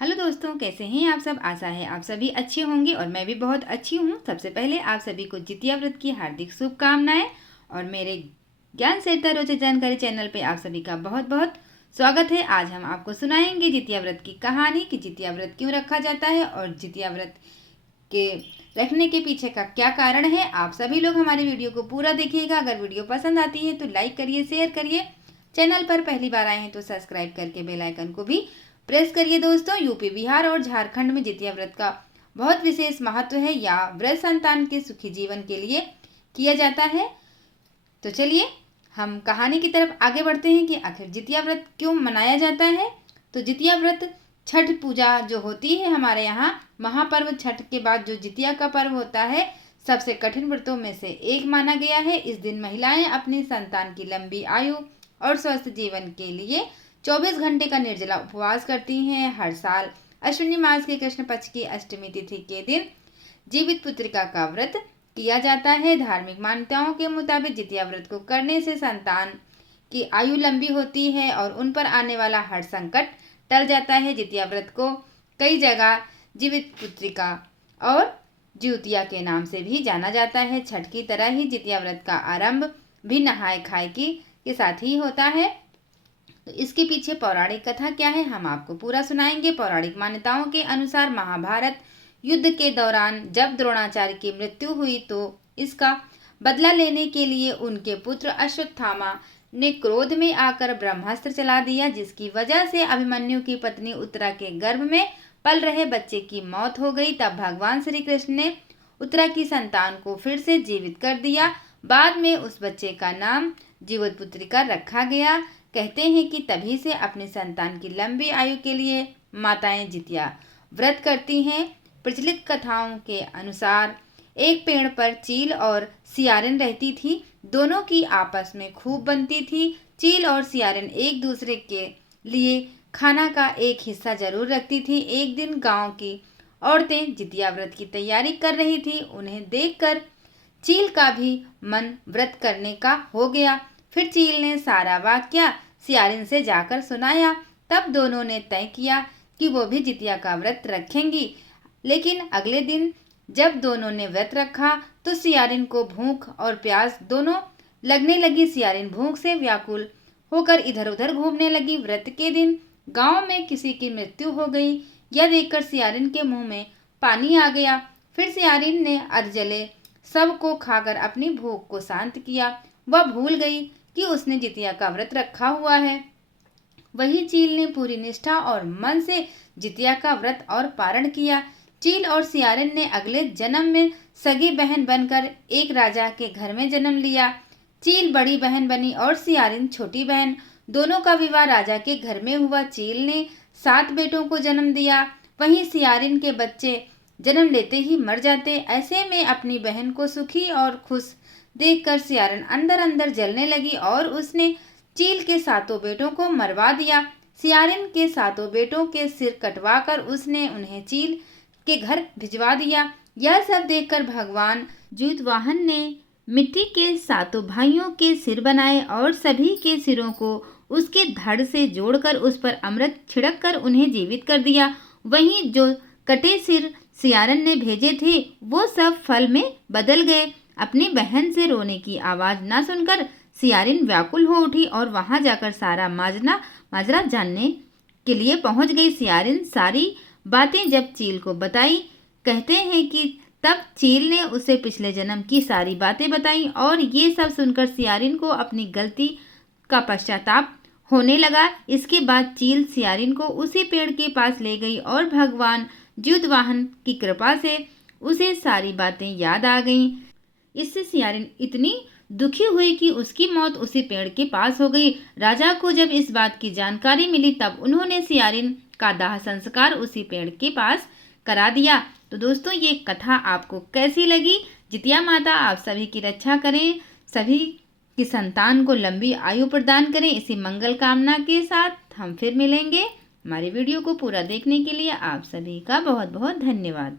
Hello दोस्तों, कैसे हैं आप सब। आशा है आप सभी अच्छे होंगे और मैं भी बहुत अच्छी हूँ। सबसे पहले आप सभी को जितिया व्रत की हार्दिक शुभकामनाएं और मेरे ज्ञान से रोचक जानकारी चैनल पे आप सभी का बहुत बहुत स्वागत है। आज हम आपको सुनाएंगे जितिया व्रत की कहानी कि जितिया व्रत क्यों रखा जाता है और जितिया व्रत के रखने के पीछे का क्या कारण है। आप सभी लोग हमारी वीडियो को पूरा देखिएगा। अगर वीडियो पसंद आती है तो लाइक करिए, शेयर करिए। चैनल पर पहली बार आए हैं तो सब्सक्राइब करके बेल आइकन को भी प्रेस करिए। दोस्तों, यूपी, बिहार और झारखंड में जितिया व्रत का बहुत विशेष महत्व है। या व्रत संतान के सुखी जीवन के लिए किया जाता है। तो चलिए हम कहानी की तरफ आगे बढ़ते हैं कि आखिर जितिया व्रत क्यों मनाया जाता है। तो जितिया व्रत छठ पूजा जो होती है हमारे यहाँ, महापर्व छठ के बाद जो जितिया का पर्व होता है, सबसे कठिन व्रतों में से एक माना गया है। इस दिन महिलाएं अपनी संतान की लंबी आयु और स्वस्थ जीवन के लिए 24 घंटे का निर्जला उपवास करती हैं। हर साल अश्विनी मास के कृष्ण पक्ष की अष्टमी तिथि के दिन जीवित पुत्रिका का व्रत किया जाता है। धार्मिक मान्यताओं के मुताबिक जितिया व्रत को करने से संतान की आयु लंबी होती है और उन पर आने वाला हर संकट टल जाता है। जितिया व्रत को कई जगह जीवित पुत्रिका और ज्योतिया के नाम से भी जाना जाता है। छठ की तरह ही जितिया व्रत का आरंभ भी नहाय खाए के साथ ही होता है। तो इसके पीछे पौराणिक कथा क्या है, हम आपको पूरा सुनाएंगे। पौराणिक मान्यताओं के अनुसार महाभारत युद्ध के दौरान जब द्रोणाचार्य की मृत्यु हुई तो इसका बदला लेने के लिए उनके पुत्र अश्वत्थामा ने क्रोध में आकर ब्रह्मास्त्र चला दिया, जिसकी वजह से अभिमन्यु की पत्नी उत्तरा के गर्भ में पल रहे बच्चे की मौत हो गई। तब भगवान श्री कृष्ण ने उत्तरा की संतान को फिर से जीवित कर दिया। बाद में उस बच्चे का नाम जीवित पुत्रिका रखा गया। कहते हैं कि तभी से अपनी संतान की लंबी आयु के लिए माताएं जितिया व्रत करती हैं। प्रचलित कथाओं के अनुसार एक पेड़ पर चील और सियारिन रहती थी। दोनों की आपस में खूब बनती थी। चील और सियारिन एक दूसरे के लिए खाना का एक हिस्सा जरूर रखती थी। एक दिन गांव की औरतें जितिया व्रत की तैयारी कर रही थी। उन्हें देखकर चील का भी मन व्रत करने का हो गया। फिर चील ने सारा वाक्या सियारिन से जाकर सुनाया। तब दोनों ने तय किया कि वो भी जितिया का व्रत रखेंगी। लेकिन अगले दिन जब दोनों ने व्रत रखा तो सियारिन को भूख और प्यास दोनों लगने लगी। सियारिन भूख से व्याकुल होकर इधर उधर घूमने लगी। व्रत के दिन गांव में किसी की मृत्यु हो गई। यह देखकर सियारिन के मुंह में पानी आ गया। फिर सियारिन ने अधजले सब को खाकर अपनी भूख को शांत किया। वह भूल गई कि उसने जितिया का व्रत रखा हुआ है। वही चील ने पूरी निष्ठा और मन से जितिया का व्रत और पारण किया। चील और सियारिन ने अगले जन्म में सगी बहन बनकर एक राजा के घर में जन्म लिया। चील बड़ी बहन बनी और सियारिन छोटी बहन। दोनों का विवाह राजा के घर में हुआ। चील ने 7 बेटों को जन्म दिया। वहीं सियारिन के बच्चे जन्म लेते ही मर जाते। ऐसे में अपनी बहन को सुखी और खुश देखकर सियारिन अंदर अंदर जलने लगी और उसने चील के 7 बेटों को मरवा दिया। सियारिन के 7 बेटों के सिर कटवाकर उसने उन्हें चील के घर भिजवा दिया। यह सब देखकर भगवान ज्यूतवाहन ने मिट्टी के 7 भाइयों के सिर बनाए और सभी के सिरों को उसके धड़ से जोड़कर उस पर अमृत छिड़क कर उन्हें जीवित कर दिया। वहीं जो कटे सिर सियारिन ने भेजे थे वो सब फल में बदल गए। अपनी बहन से रोने की आवाज न सुनकर सियारिन व्याकुल हो उठी और वहां जाकर सारा माजरा जानने के लिए पहुंच गई। सियारिन सारी बातें जब चील को बताई, कहते हैं कि तब चील ने उसे पिछले जन्म की सारी बातें बताई और ये सब सुनकर सियारिन को अपनी गलती का पश्चाताप होने लगा। इसके बाद चील सियारिन को उसी पेड़ के पास ले गई और भगवान ज्यूतवाहन की कृपा से उसे सारी बातें याद आ गईं। इससे सियारिन इतनी दुखी हुई कि उसकी मौत उसी पेड़ के पास हो गई। राजा को जब इस बात की जानकारी मिली तब उन्होंने सियारिन का दाह संस्कार उसी पेड़ के पास करा दिया। तो दोस्तों, ये कथा आपको कैसी लगी। जितिया माता आप सभी की रक्षा करें, सभी की संतान को लंबी आयु प्रदान करें। इसी मंगल कामना के साथ हम फिर मिलेंगे। हमारी वीडियो को पूरा देखने के लिए आप सभी का बहुत बहुत धन्यवाद।